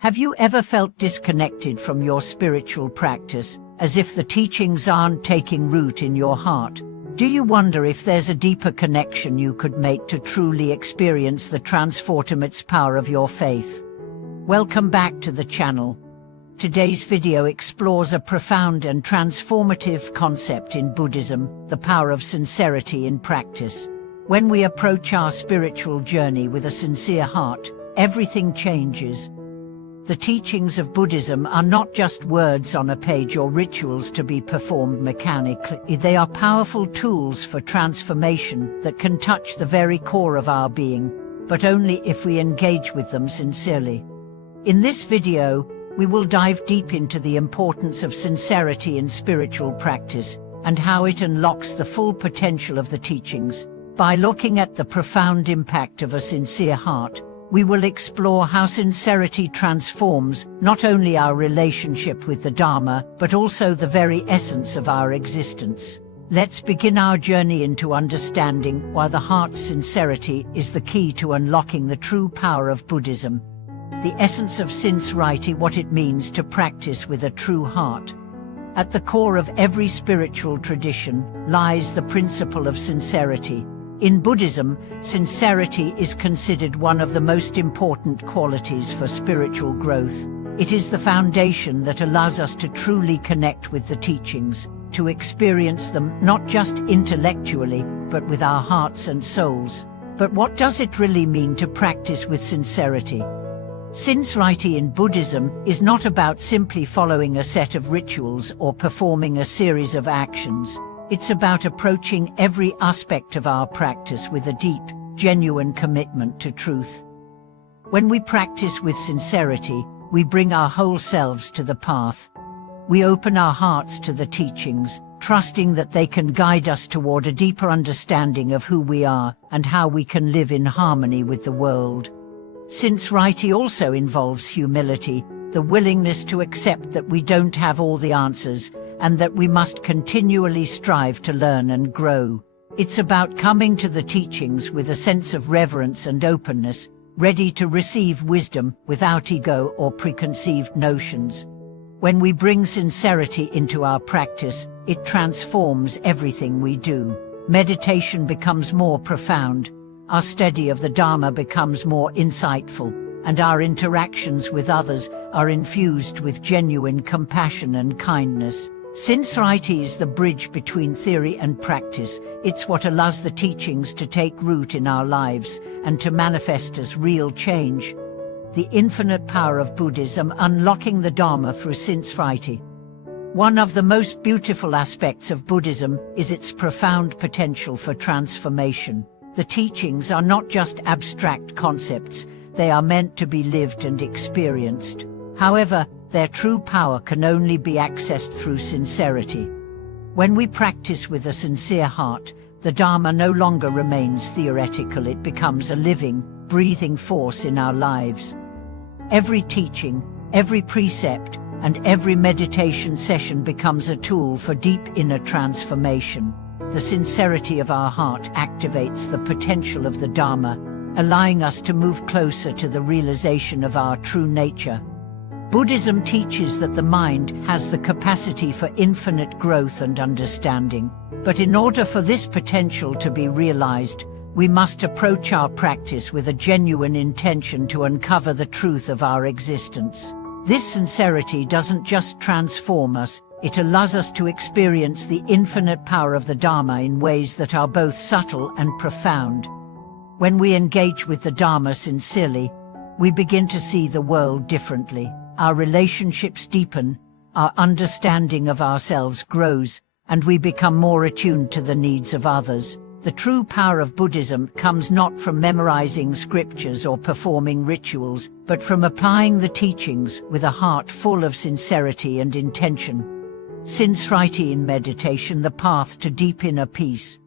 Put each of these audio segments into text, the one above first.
Have you ever felt disconnected from your spiritual practice, as if the teachings aren't taking root in your heart? Do you wonder if there's a deeper connection you could make to truly experience the transformative power of your faith? Welcome back to the channel. Today's video explores a profound and transformative concept in Buddhism, the power of sincerity in practice. When we approach our spiritual journey with a sincere heart, everything changes. The teachings of Buddhism are not just words on a page or rituals to be performed mechanically. They are powerful tools for transformation that can touch the very core of our being, but only if we engage with them sincerely. In this video, we will dive deep into the importance of sincerity in spiritual practice and how it unlocks the full potential of the teachings. By looking at the profound impact of a sincere heart, we will explore how sincerity transforms not only our relationship with the Dharma, but also the very essence of our existence. Let's begin our journey into understanding why the heart's sincerity is the key to unlocking the true power of Buddhism. The essence of sincerity, what it means to practice with a true heart. At the core of every spiritual tradition lies the principle of sincerity. In Buddhism, sincerity is considered one of the most important qualities for spiritual growth. It is the foundation that allows us to truly connect with the teachings, to experience them not just intellectually, but with our hearts and souls. But what does it really mean to practice with sincerity? Sincerity in Buddhism is not about simply following a set of rituals or performing a series of actions. It's about approaching every aspect of our practice with a deep, genuine commitment to truth. When we practice with sincerity, we bring our whole selves to the path. We open our hearts to the teachings, trusting that they can guide us toward a deeper understanding of who we are and how we can live in harmony with the world. Sincerity also involves humility, the willingness to accept that we don't have all the answers, and that we must continually strive to learn and grow. It's about coming to the teachings with a sense of reverence and openness, ready to receive wisdom without ego or preconceived notions. When we bring sincerity into our practice, it transforms everything we do. Meditation becomes more profound, our study of the Dharma becomes more insightful, and our interactions with others are infused with genuine compassion and kindness. Sincerity is the bridge between theory and practice. It's what allows the teachings to take root in our lives and to manifest as real change. The infinite power of Buddhism, unlocking the Dharma through sincerity. One of the most beautiful aspects of Buddhism is its profound potential for transformation. The teachings are not just abstract concepts, they are meant to be lived and experienced. However, their true power can only be accessed through sincerity. When we practice with a sincere heart, the Dharma no longer remains theoretical, it becomes a living, breathing force in our lives. Every teaching, every precept, and every meditation session becomes a tool for deep inner transformation. The sincerity of our heart activates the potential of the Dharma, allowing us to move closer to the realization of our true nature. Buddhism teaches that the mind has the capacity for infinite growth and understanding. But in order for this potential to be realized, we must approach our practice with a genuine intention to uncover the truth of our existence. This sincerity doesn't just transform us, it allows us to experience the infinite power of the Dharma in ways that are both subtle and profound. When we engage with the Dharma sincerely, we begin to see the world differently. Our relationships deepen, our understanding of ourselves grows, and we become more attuned to the needs of others. The true power of Buddhism comes not from memorizing scriptures or performing rituals, but from applying the teachings with a heart full of sincerity and intention. Sincerity in meditation, the path to deep inner peace.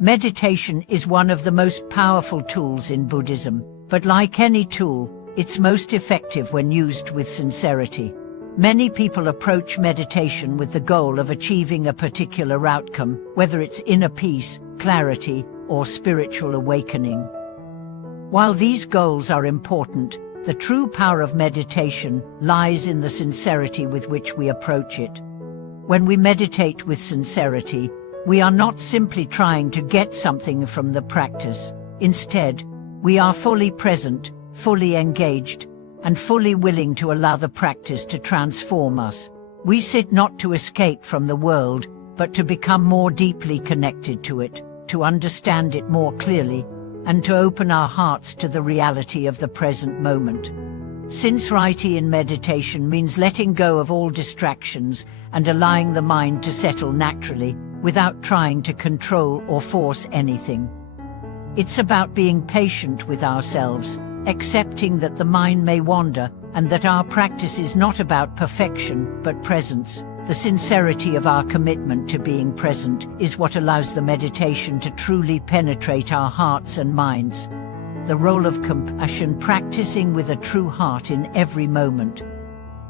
Meditation is one of the most powerful tools in Buddhism, but like any tool, it's most effective when used with sincerity. Many people approach meditation with the goal of achieving a particular outcome, whether it's inner peace, clarity, or spiritual awakening. While these goals are important, The true power of meditation lies in the sincerity with which we approach it. When we meditate with sincerity, we are not simply trying to get something from the practice. Instead, we are fully present, fully engaged, and fully willing to allow the practice to transform us. We sit not to escape from the world, but to become more deeply connected to it, to understand it more clearly, and to open our hearts to the reality of the present moment. Sincerity in meditation means letting go of all distractions and allowing the mind to settle naturally, without trying to control or force anything. It's about being patient with ourselves, accepting that the mind may wander, and that our practice is not about perfection, but presence. The sincerity of our commitment to being present is what allows the meditation to truly penetrate our hearts and minds. The role of compassion, practicing with a true heart in every moment.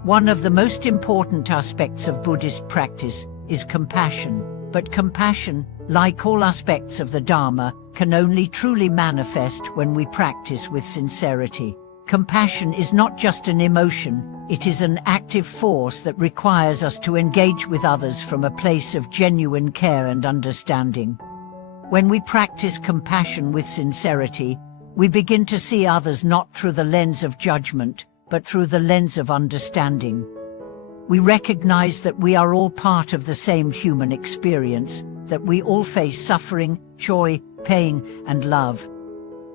One of the most important aspects of Buddhist practice is compassion, but compassion, like all aspects of the Dharma, can only truly manifest when we practice with sincerity. Compassion is not just an emotion, it is an active force that requires us to engage with others from a place of genuine care and understanding. When we practice compassion with sincerity, we begin to see others not through the lens of judgment, but through the lens of understanding. We recognize that we are all part of the same human experience, that we all face suffering, joy, pain, and love.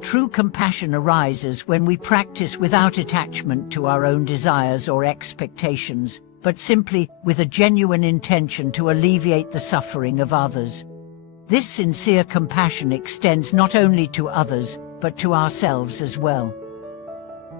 True compassion arises when we practice without attachment to our own desires or expectations, but simply with a genuine intention to alleviate the suffering of others. This sincere compassion extends not only to others, but to ourselves as well.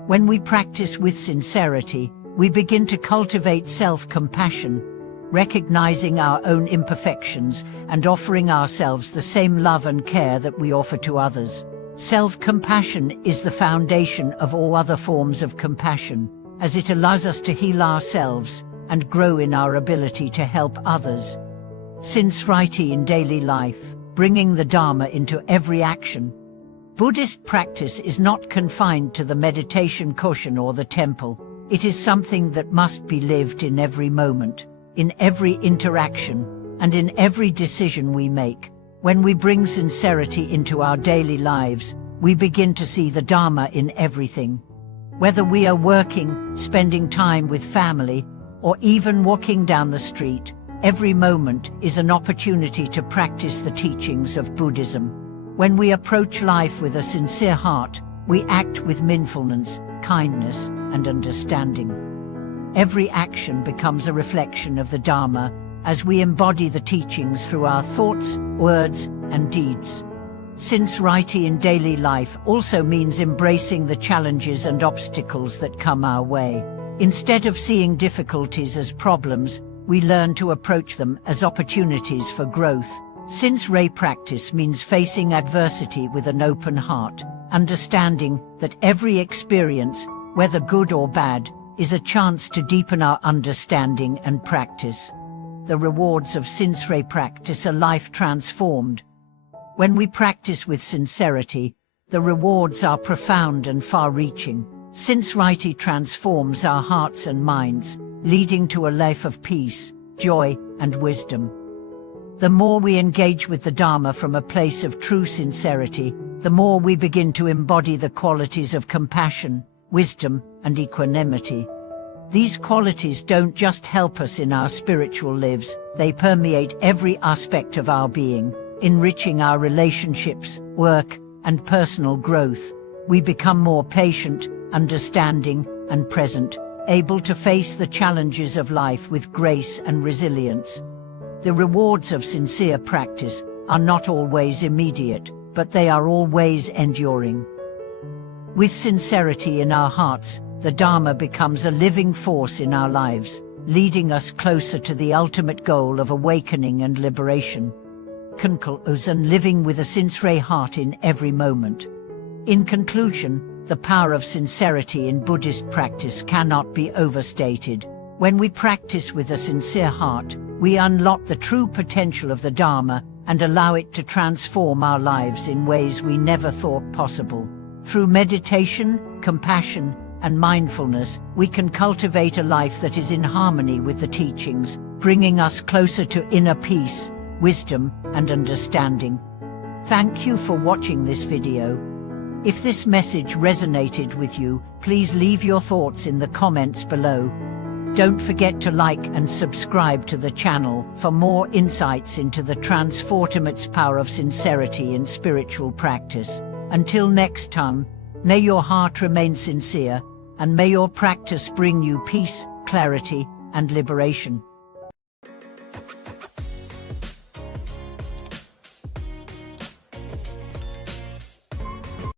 When we practice with sincerity, we begin to cultivate self-compassion, recognizing our own imperfections and offering ourselves the same love and care that we offer to others. Self-compassion is the foundation of all other forms of compassion, as it allows us to heal ourselves and grow in our ability to help others. Sincerity in daily life, bringing the Dharma into every action. Buddhist practice is not confined to the meditation cushion or the temple. It is something that must be lived in every moment, in every interaction, and in every decision we make. When we bring sincerity into our daily lives, we begin to see the Dharma in everything. Whether we are working, spending time with family, or even walking down the street, every moment is an opportunity to practice the teachings of Buddhism. When we approach life with a sincere heart, we act with mindfulness, kindness, and understanding. Every action becomes a reflection of the Dharma, as we embody the teachings through our thoughts, words, and deeds. Sincerity in daily life also means embracing the challenges and obstacles that come our way. Instead of seeing difficulties as problems, we learn to approach them as opportunities for growth. Sincere practice means facing adversity with an open heart, understanding that every experience, whether good or bad, is a chance to deepen our understanding and practice. The rewards of sincere practice are life transformed. When we practice with sincerity, the rewards are profound and far-reaching. Sincerity transforms our hearts and minds, leading to a life of peace, joy, and wisdom. The more we engage with the Dharma from a place of true sincerity, the more we begin to embody the qualities of compassion, wisdom, and equanimity. These qualities don't just help us in our spiritual lives, they permeate every aspect of our being, enriching our relationships, work, and personal growth. We become more patient, understanding, and present, able to face the challenges of life with grace and resilience. The rewards of sincere practice are not always immediate, but they are always enduring. With sincerity in our hearts, the Dharma becomes a living force in our lives, leading us closer to the ultimate goal of awakening and liberation. And living with a sincere heart in every moment. In conclusion, the power of sincerity in Buddhist practice cannot be overstated. When we practice with a sincere heart, we unlock the true potential of the Dharma and allow it to transform our lives in ways we never thought possible. Through meditation, compassion, and mindfulness, we can cultivate a life that is in harmony with the teachings, bringing us closer to inner peace, wisdom, and understanding. Thank you for watching this video. If this message resonated with you, please leave your thoughts in the comments below. Don't forget to like and subscribe to the channel for more insights into the transformative power of sincerity in spiritual practice. Until next time, may your heart remain sincere, and may your practice bring you peace, clarity, and liberation.